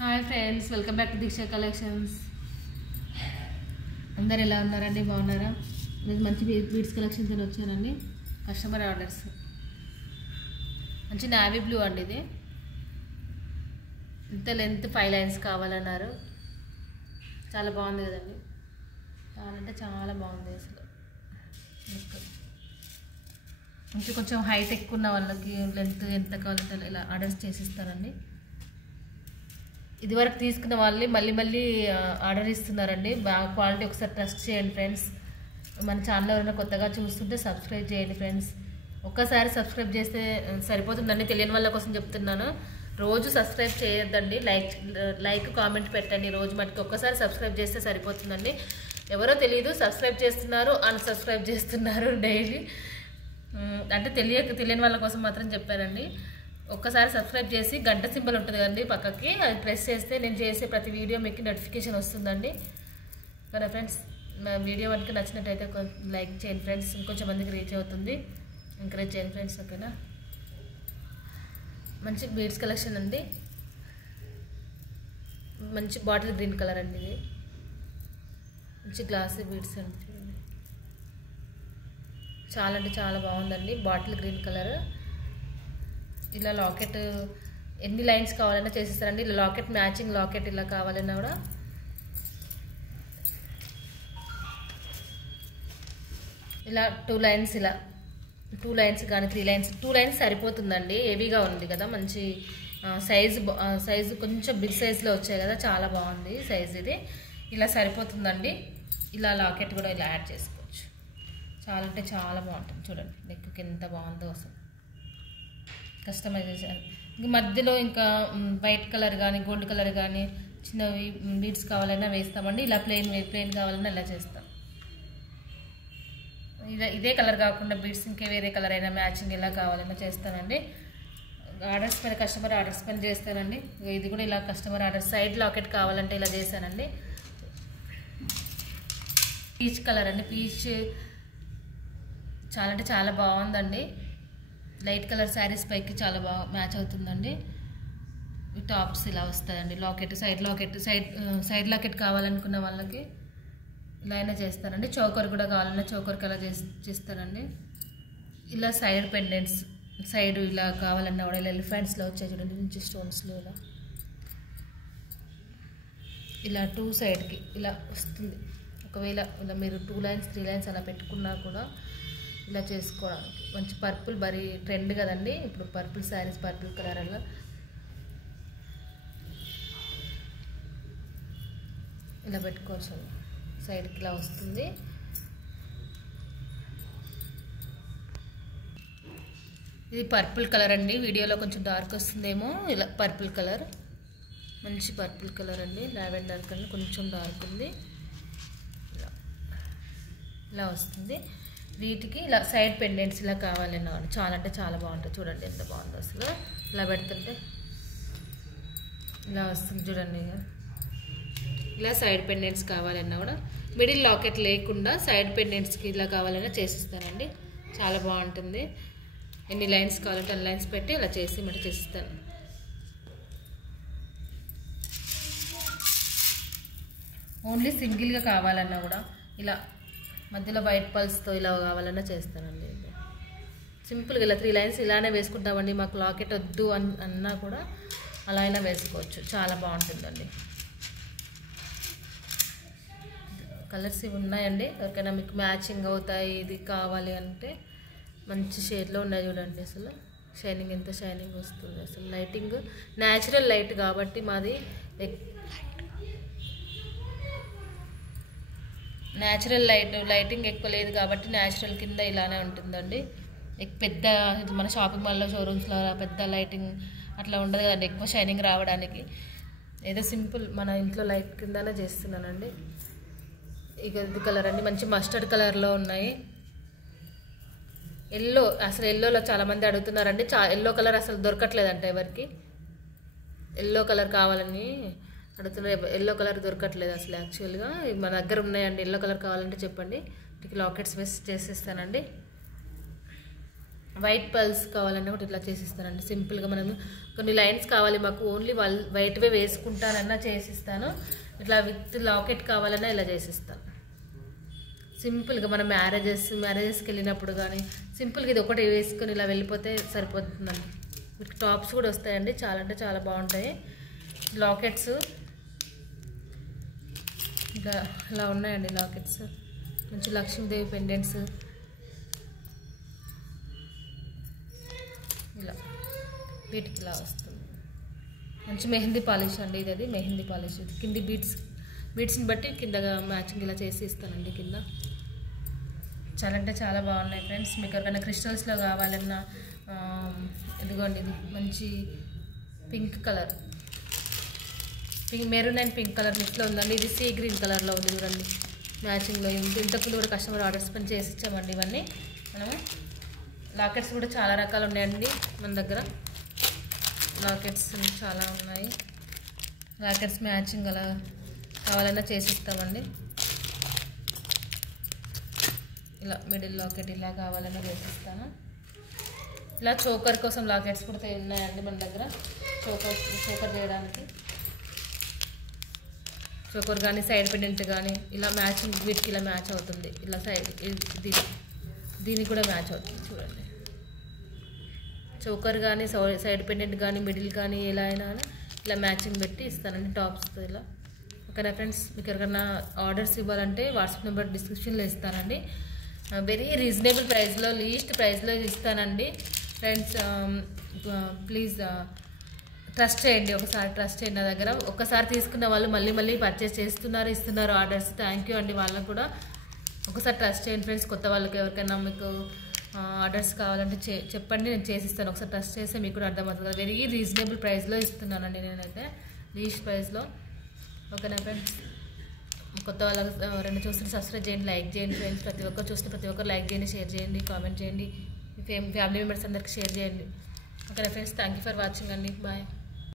Hi friends, welcome back to Deeksha collections. అందరు ఎలా ఉన్నారండి? బాగున్నారా? నేను మంచి బీడ్స్ కలెక్షన్స్ అని వచ్చానండి. కస్టమర్ ఆర్డర్స్ మంచి నావీ బ్లూ అండి. ఇది ఇంత లెంత్ 5 లైన్స్ కావాలన్నారు. చాలా బాగుంది కదండి. చాలా అంటే చాలా బాగుంది అసలు. ఇంకా కొంచెం హైట్ ఎక్కువ ఉన్న వాళ్ళకి లెంత్ ఎంత కావాలంటే ఇలా ఆర్డర్స్ చేసిస్తారండి. ఇదివరకు తీసుకున్న వాళ్ళని మళ్ళీ ఆర్డర్ ఇస్తున్నారండి. బాగా క్వాలిటీ ఒకసారి ట్రస్ట్ చేయండి ఫ్రెండ్స్. మన ఛానల్ ఎవరైనా కొత్తగా చూస్తుంటే సబ్స్క్రైబ్ చేయండి ఫ్రెండ్స్. ఒక్కసారి సబ్స్క్రైబ్ చేస్తే సరిపోతుందండి. తెలియని వాళ్ళ కోసం చెప్తున్నాను. రోజు సబ్స్క్రైబ్ చేయొద్దండి. లైక్ కామెంట్ పెట్టండి. రోజు మటుకు ఒక్కసారి సబ్స్క్రైబ్ చేస్తే సరిపోతుందండి. ఎవరో తెలియదు సబ్స్క్రైబ్ చేస్తున్నారు, అన్సబ్స్క్రైబ్ చేస్తున్నారు డైలీ. అంటే తెలియని వాళ్ళ కోసం మాత్రం చెప్పానండి. ఒక్కసారి సబ్స్క్రైబ్ చేసి గంట సింబల్ ఉంటుంది కదండి పక్కకి, అది ప్రెస్ చేస్తే నేను చేసే ప్రతి వీడియో మీకు నోటిఫికేషన్ వస్తుందండి కదా ఫ్రెండ్స్. నా వీడియో మనకి నచ్చినట్టయితే లైక్ చేయండి ఫ్రెండ్స్. ఇంకొంచెం మందికి రీచ్ అవుతుంది. ఎంకరేజ్ చేయండి ఫ్రెండ్స్, ఓకేనా? మంచి బీడ్స్ కలెక్షన్ అండి. మంచి బాటిల్ గ్రీన్ కలర్ అండి. ఇది మంచి గ్లాసీ బీడ్స్ అండి. చూడండి, చాలా అంటే చాలా బాగుందండి. Bottle green colour. ఇలా లాకెట్ ఎన్ని లైన్స్ కావాలన్నా చేసిస్తారండి. ఇలా లాకెట్ మ్యాచింగ్ లాకెట్ ఇలా కావాలన్నా కూడా ఇలా 2 లైన్స్, ఇలా 2 లైన్స్ కానీ 3 లైన్స్, 2 లైన్స్ సరిపోతుందండి. హెవీగా ఉంది కదా, మంచి సైజు కొంచెం బిగ్ సైజులో వచ్చాయి కదా, చాలా బాగుంది సైజ్. ఇది ఇలా సరిపోతుందండి. ఇలా లాకెట్ కూడా ఇలా యాడ్ చేసుకోవచ్చు. చాలా అంటే చాలా బాగుంటుంది. చూడండి నెక్కి ఎంత బాగుందో అసలు. కస్టమైజేషన్ ఇంకా మధ్యలో ఇంకా వైట్ కలర్ కానీ గోల్డ్ కలర్ కానీ చిన్నవి బీడ్స్ కావాలన్నా వేస్తామండి. ఇలా ప్లెయిన్ కావాలన్నా ఇలా చేస్తాం. ఇదే కలర్ కాకుండా బీడ్స్ ఇంకా వేరే కలర్ అయినా మ్యాచింగ్ ఎలా కావాలన్నా చేస్తానండి. ఆర్డర్స్ పైన కస్టమర్ ఆర్డర్స్ పైన చేస్తానండి. ఇది కూడా ఇలా కస్టమర్ ఆర్డర్స్. సైడ్ లాకెట్ కావాలంటే ఇలా చేశానండి. పీచ్ కలర్ అండి. పీచ్ చాలా అంటే చాలా బాగుందండి. లైట్ కలర్ శారీస్ పైకి చాలా బాగా మ్యాచ్ అవుతుందండి. టాప్స్ ఇలా వస్తాయండి. లాకెట్ సైడ్ లాకెట్ కావాలనుకున్న వాళ్ళకి ఇలా అయినా చేస్తానండి. చోకర్ కూడా కావాలన్నా చోకర్కి అలా చేస్తానండి. ఇలా సైడ్ పెండెంట్స్ సైడ్ ఇలా కావాలన్నా కూడా ఇలా ఎలిఫెంట్స్లో వచ్చాయి చూడండి, మంచి స్టోన్స్లో ఇలా 2 సైడ్కి ఇలా వస్తుంది. ఒకవేళ ఇలా మీరు 2 లైన్స్ 3 లైన్స్ అలా పెట్టుకున్నా కూడా ఇలా చేసుకోవడానికి మంచి పర్పుల్ బరీ ట్రెండ్ కదండి ఇప్పుడు. పర్పుల్ శారీస్ పర్పుల్ కలర్ అలా ఇలా పెట్టుకోవచ్చు. సైడ్కి ఇలా వస్తుంది. ఇది పర్పుల్ కలర్ అండి. వీడియోలో కొంచెం డార్క్ వస్తుందేమో. ఇలా పర్పుల్ కలర్, మంచి పర్పుల్ కలర్ అండి. లావెండర్ కన్నా కొంచెం డార్క్ ఉంది. ఇలా వస్తుంది. వీటికి ఇలా సైడ్ పెండెంట్స్ ఇలా కావాలన్నా చాలా అంటే చాలా బాగుంటుంది. చూడండి ఎంత బాగుందో అసలు. ఇలా పెడుతుంటే ఇలా వస్తుంది చూడండి. ఇలా సైడ్ పెండెంట్స్ కావాలన్నా కూడా మిడిల్ లాకెట్ లేకుండా సైడ్ పెండెంట్స్కి ఇలా కావాలన్నా చేసిస్తానండి. చాలా బాగుంటుంది. ఎన్ని లైన్స్ కావాలంటే అన్ని లైన్స్ పెట్టి ఇలా చేసి మళ్ళీ చేసిస్తాను. ఓన్లీ సింగిల్గా కావాలన్నా కూడా ఇలా మధ్యలో వైట్ పల్స్తో ఇలా కావాలన్నా చేస్తానండి. సింపుల్గా ఇలా 3 లైన్స్ ఇలానే వేసుకుంటామండి. మాకు లాకెట్ వద్దు అన్నా కూడా అలా అయినా వేసుకోవచ్చు. చాలా బాగుంటుందండి. కలర్స్ ఇవి ఉన్నాయండి. ఎవరికైనా మీకు మ్యాచింగ్ అవుతాయి ఇది కావాలి అంటే మంచి షేడ్లో ఉన్నాయి చూడండి. అసలు షైనింగ్ ఎంత షైనింగ్ వస్తుంది అసలు. లైటింగ్ న్యాచురల్ లైట్ కాబట్టి మాది న్యాచురల్ లైటింగ్ ఎక్కువ లేదు కాబట్టి న్యాచురల్ కింద ఇలానే ఉంటుందండి. పెద్ద మన షాపింగ్ మాల్లో షోరూమ్స్లో పెద్ద లైటింగ్ అట్లా ఉండదు కదండి ఎక్కువ షైనింగ్ రావడానికి. ఏదో సింపుల్ మన ఇంట్లో లైట్ కిందనే చేస్తున్నానండి. ఇక ఇది కలర్ అండి. మంచి మస్టర్డ్ కలర్లో ఉన్నాయి. ఎల్లో, అసలు ఎల్లోలో చాలామంది అడుగుతున్నారండి. ఎల్లో కలర్ అసలు దొరకట్లేదంట ఎవరికి. ఎల్లో కలర్ కావాలని అడుగుతున్నారు. ఎల్లో కలర్ దొరకట్లేదు అసలు. యాక్చువల్గా మన దగ్గర ఉన్నాయండి. ఎల్లో కలర్ కావాలంటే చెప్పండి, మీకు లాకెట్స్ వేసి చేసేస్తానండి. వైట్ పల్స్ కావాలన్నా కూడా ఇట్లా చేసిస్తానండి. సింపుల్గా మనం కొన్ని లైన్స్ కావాలి మాకు ఓన్లీ వైట్వే వేసుకుంటానన్నా చేసిస్తాను. ఇట్లా విత్ లాకెట్ కావాలన్నా ఇలా చేసిస్తాను. సింపుల్గా మనం మ్యారేజెస్కి వెళ్ళినప్పుడు కానీ సింపుల్గా ఇది ఒకటి వేసుకొని ఇలా వెళ్ళిపోతే సరిపోతుందండి. మీకు టాప్స్ కూడా వస్తాయండి, చాలా అంటే చాలా బాగుంటాయి. లాకెట్స్ ఇంకా ఇలా ఉన్నాయండి. లాకెట్స్ మంచి లక్ష్మీదేవి పెండెంట్స్ ఇలా వీటికి ఇలా వస్తుంది. మంచి మెహందీ పాలిష్ అండి ఇది. మెహందీ పాలిష్ కింది బీడ్స్ని బట్టి కిందగా మ్యాచింగ్ ఇలా చేసి ఇస్తానండి కింద. చాలా అంటే చాలా బాగున్నాయి ఫ్రెండ్స్. మీకు ఎవరికైనా క్రిస్టల్స్లో కావాలన్నా ఇదిగోండి, ఇది మంచి pink colour, maroon and pink colour మిక్స్లో ఉందండి. ఇది సీ గ్రీన్ కలర్లో ఉంది చూడండి మ్యాచింగ్లో. ఇంతకుముందు కూడా కస్టమర్ ఆర్డర్స్ పని చేసి ఇచ్చామండి ఇవన్నీ మనము. లాకెట్స్ కూడా చాలా రకాలు ఉన్నాయండి మన దగ్గర. లాకెట్స్ చాలా ఉన్నాయి. లాకెట్స్ మ్యాచింగ్ అలా కావాలన్నా చేసిస్తామండి. ఇలా మిడిల్ లాకెట్ ఇలా కావాలన్నా చేసిస్తాను. ఇలా చోకర్ కోసం లాకెట్స్ కూడా ఉన్నాయండి మన దగ్గర. చోకర్ చేయడానికి చోకర్ కానీ సైడ్ పెండెంట్ కానీ ఇలా మ్యాచింగ్ వీటికి ఇలా మ్యాచ్ అవుతుంది. ఇలా దీనికి కూడా మ్యాచ్ అవుతుంది చూడండి. చోకర్ కానీ సైడ్ పెండెంట్ కానీ మిడిల్ కానీ ఎలా అయినా ఇలా మ్యాచింగ్ పెట్టి ఇస్తానండి టాప్స్తో ఇలా. ఓకేనా ఫ్రెండ్స్, మీకు ఎవరికైనా ఆర్డర్స్ ఇవ్వాలంటే వాట్సాప్ నెంబర్ డిస్క్రిప్షన్లో ఇస్తానండి. వెరీ రీజనబుల్ ప్రైస్లో, లీస్ట్ ప్రైస్లో ఇస్తానండి ఫ్రెండ్స్. ప్లీజ్ ట్రస్ట్ చేయండి, ఒకసారి ట్రస్ట్ చేయండి నా దగ్గర. ఒక్కసారి తీసుకున్న వాళ్ళు మళ్ళీ పర్చేస్ ఇస్తున్నారు ఆర్డర్స్. థ్యాంక్ యూ అండి వాళ్ళకు కూడా. ఒకసారి ట్రస్ట్ చేయండి ఫ్రెండ్స్. కొత్త వాళ్ళకి ఎవరికైనా మీకు ఆర్డర్స్ కావాలంటే చెప్పండి, నేను చేసిస్తాను. ఒకసారి ట్రస్ట్ చేస్తే మీకు కూడా అర్థమవుతుంది కదా. వెరీ రీజనబుల్ ప్రైస్లో ఇస్తున్నానండి నేనైతే, లీస్ట్ ప్రైస్లో. ఓకేనా ఫ్రెండ్స్, కొత్త వాళ్ళకి ఎవరైనా చూస్తే సబ్స్క్రైబ్ చేయండి, లైక్ చేయండి ఫ్రెండ్స్. ప్రతి ఒక్కరు లైక్ చేయండి, షేర్ చేయండి, కామెంట్ చేయండి. మీ ఫ్యామిలీ మెంబర్స్ అందరికి షేర్ చేయండి. ఓకేనా friends, thank you for watching అండి. బాయ్.